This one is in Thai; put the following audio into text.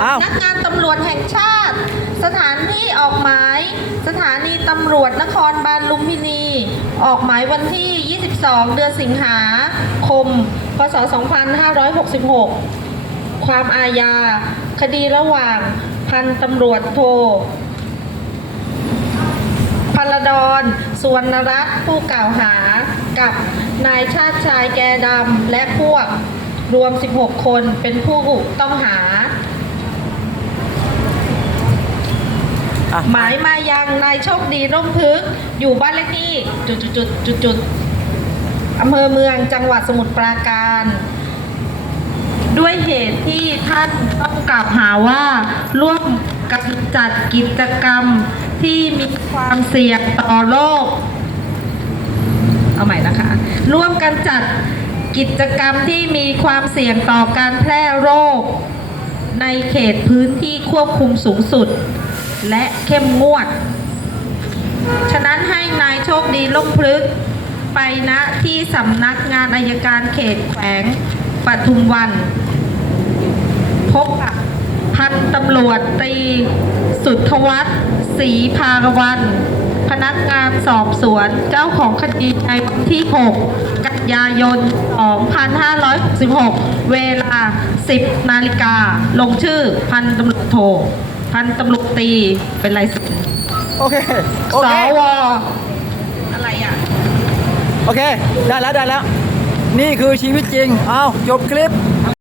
สำนักงานตำรวจแห่งชาติ สถานที่ออกหมาย สถานีตำรวจนครบาลลุมพินี ออกหมายวันที่ 22 เดือนสิงหาคม พศ 2566 ความอาญา คดีระหว่าง พันตำรวจโทพลดอนสวนรัตน์ผู้กล่าวหากับนายชาติชายแกดำและพวกรวม 16 คนเป็นผู้ต้องหา อะ หมายมายังนายโชคดีร่มพึกษ์อยู่บ้านเลขที่จุดจุดจุดจุดจุดอำเภอเมืองจังหวัดสมุทรปราการ ด้วยเหตุที่ท่านต้องกล่าวหาว่าร่วมกันจัดกิจกรรมที่มีความเสี่ยงต่อโรคเอาใหม่นะคะ ร่วมกันจัดกิจกรรมที่มีความเสี่ยงต่อการแพร่โรค ในเขตพื้นที่ควบคุมสูงสุด และเข้มงวด ฉะนั้นให้นายโชคดีล่มพลึกไปณที่สำนักงานอายการเขตแขวงปทุมวัน พบกับพันตำรวจตรีสุทธวัฒน์ศรีพารวัน พนักงานสอบสวนเจ้าของคดีในวันที่ 6 กันยายน 2516เวลา 10 นาฬิกา ลงชื่อพันตำรวจโท พันตำรวจตรีเป็นไรสินโอเคโอสเควอะไรอะ โอเค ได้แล้วได้แล้ว นี่คือชีวิตจริง เอาจบคลิป